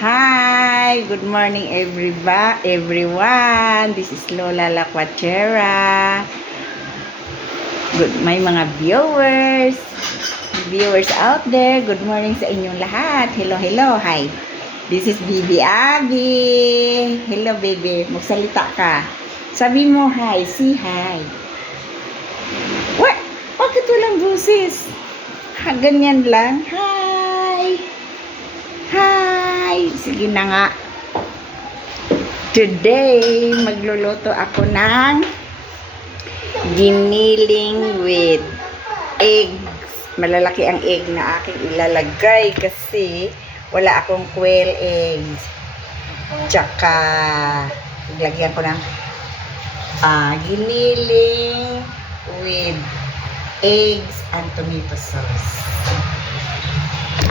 Hi! Good morning everyone! This is Lola Laquachera. May mga viewers out there. Good morning sa inyong lahat. Hello, hi. This is Bibi Abby. Hello, baby. Magsalita ka. Sabi mo hi. Say hi. What? Bakit walang boses? Ganyan lang. Hi! Hi! Sige na nga. Today, magluluto ako ng giniling with eggs. Malalaki ang egg na aking ilalagay kasi wala akong quail eggs. Tsaka, iglagyan ko ng giniling with eggs and tomato sauce.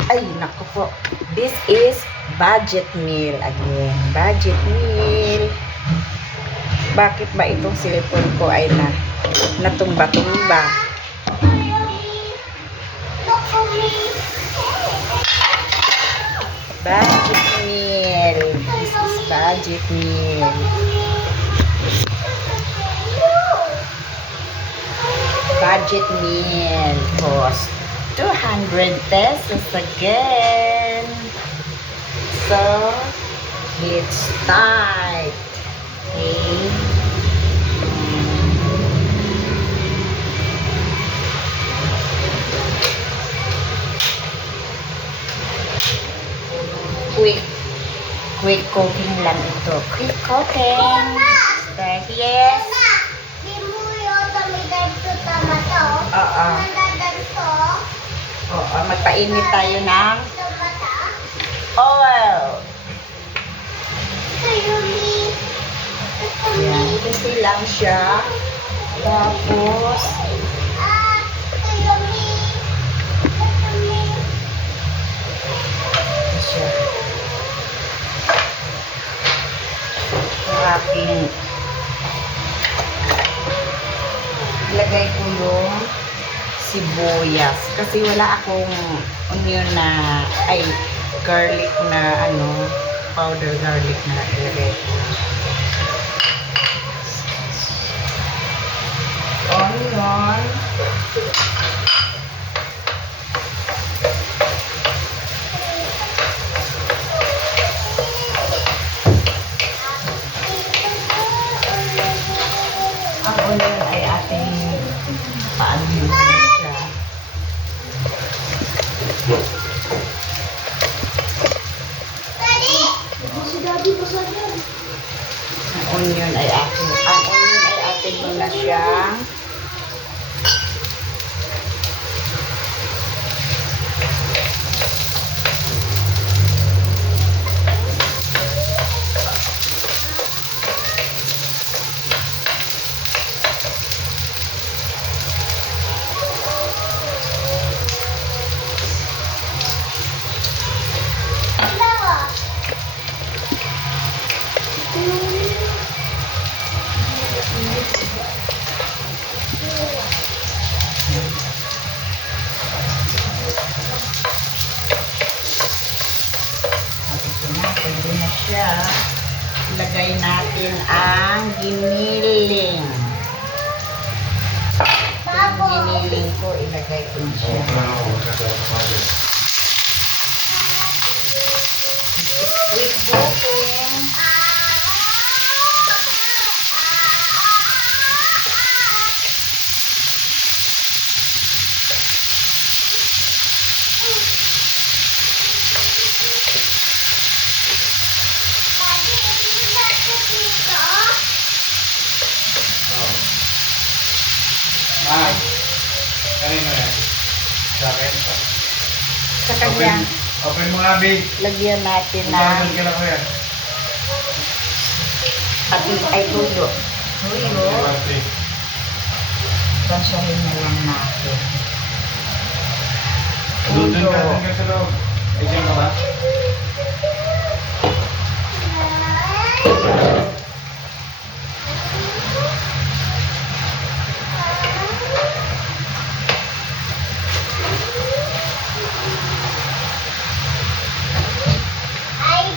Ay, naku po. This is budget meal again. Budget meal. Bakit ba itong cellphone ko ay natumba-tumba? Budget meal. This is budget meal. Budget meal cost 200 pesos again. So, let's start. Okay. Quick cooking lang ito. Quick cooking. Start. Yes. Oo. Oo, magpainit tayo ng oil. Yan, hindi lang siya. Tapos, siya. Aking ilagay ko yung sibuyas kasi wala akong onion na garlic na powder garlic na ilagay ko. Onion, ang onion ay ating paano siya. Ang onion ay ating muna siyang pwede na siya. Ilagay natin ang giniling. Yung giniling ko, ilagay ko siya. Quick cooking. Kanino yan? Sa akin? Sa kanya, Open mo nga, Bi. lagyan natin ng Bakit ka lang ko yan? tuyo. Tuyo. Basti. Tansahin na lang natin. Doon Tuyo. ka sa loob. Ay, dyan ka ba? Ay,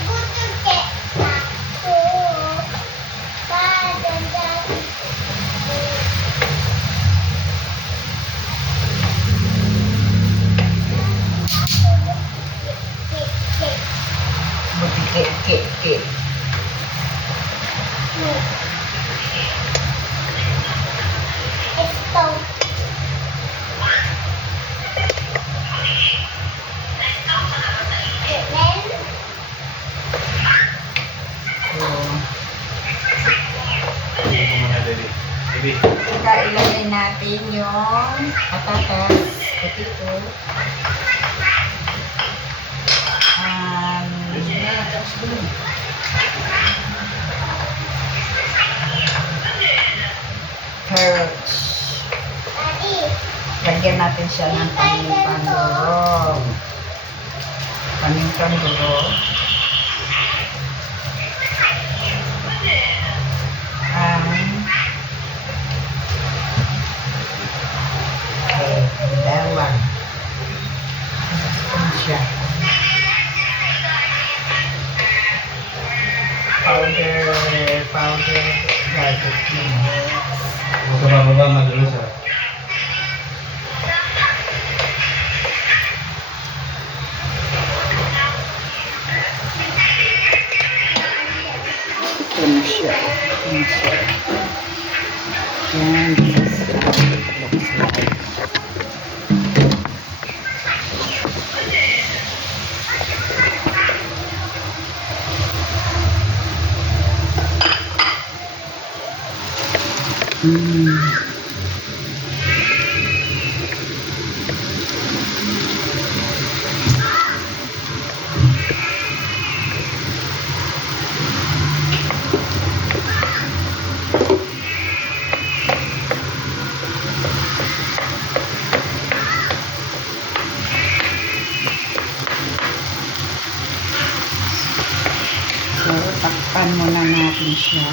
Okay. So, Tingnan mo muna, Daddy. Baby. saka ilagay natin yung patatas, potato, carrots. Lagyan natin siya ng paningkang durog. Paningkang durog. Bawang. Ano siya? Powder garlic. Huwag ka bababa, madulas ah. Ito na siya. Yan, this is how it looks like. So, takpan muna natin siya.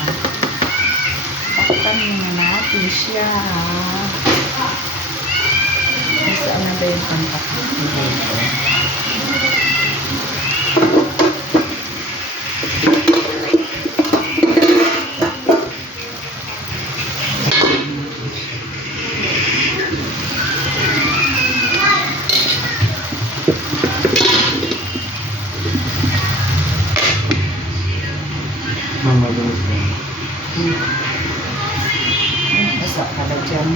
Takpan muna natin siya. Saan na ba yung pantakpan dito? Madulas ka. Isa pala dyan.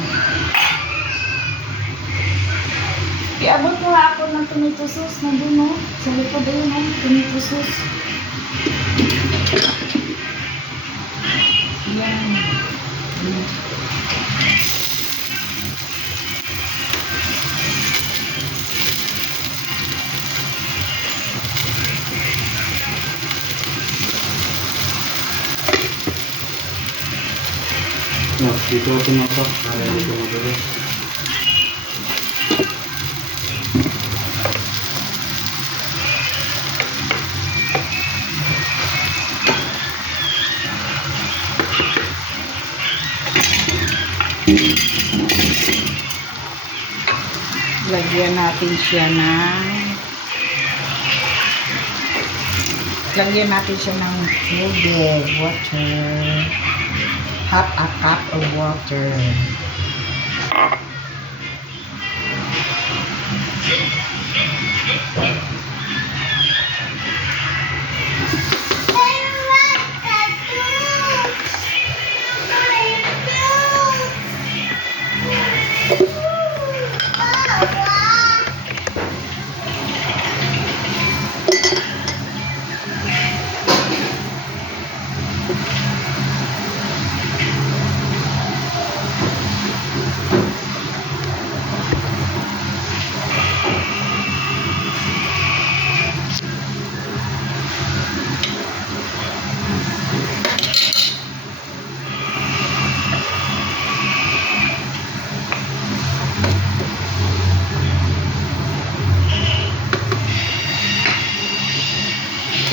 Iabot mo nga ako ng tomato sauce. Nandun, no? Sa likod ayun, no? Tomato sauce. Yan. Dito ako tumapak. Para hindi ko madulas. Lagyan natin siya ng tubig, water. Half a cup of water.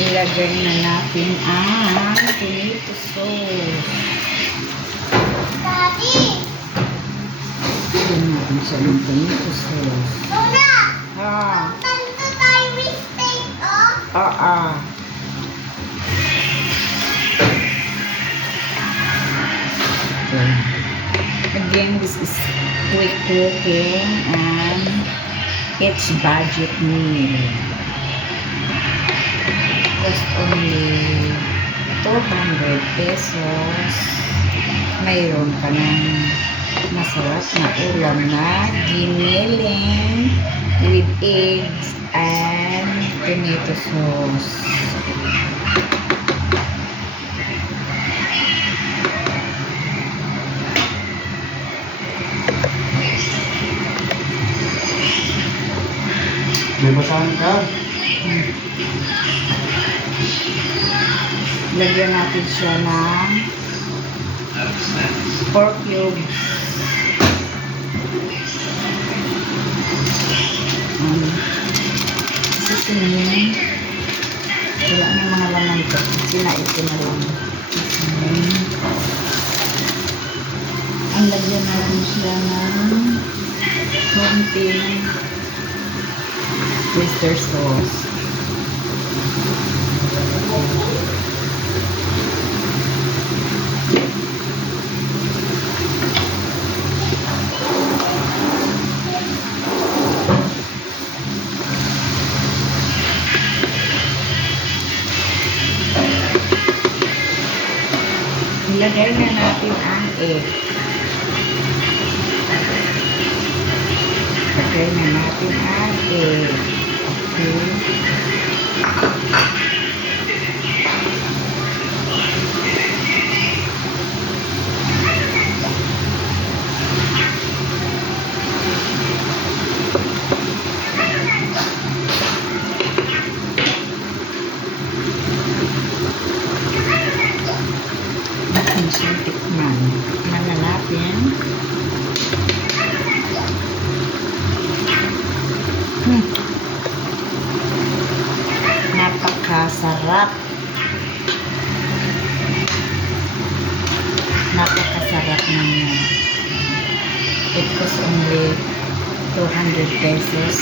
Ilagay na natin ang tomato sauce. Ilagay natin siya ng tomato sauce. Ah. Okay. Again, this is quick cooking and it's budget meal. So, cost only 200 pesos. Mayroon ka ng masarap na ulam na giniling with eggs and tomato sauce. May basahan ka? Lagyan natin siya ng pork cubes. Seasoning. Wala na mga laman ito. Sinait ko na lang. Seasoning. Ang lagyan natin siya ng konting oyster sauce. Ilagay na natin ang egg. Ilagay na natin ang egg. Tikman. Tikman na natin. Napakasarap. Napakasarap naman. It costs only 200 pesos.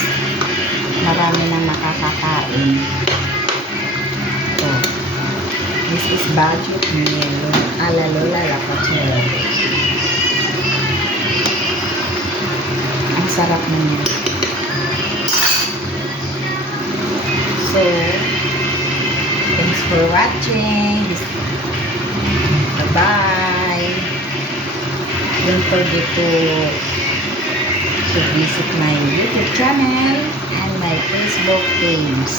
Marami nang makakakain. Ito. This is budget meal. Ala Lola Lapachera. Ang sarap niya. So, thanks for watching. Bye-bye. Don't forget to visit my YouTube channel and my Facebook page,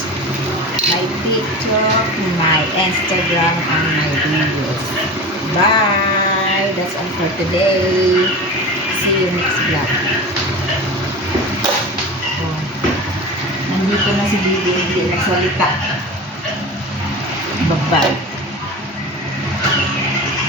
my TikTok, my Instagram, and my videos. Bye! That's all for today. See you next vlog. Oh, nandito na si Bibi, hindi nagsalita. Bye-bye.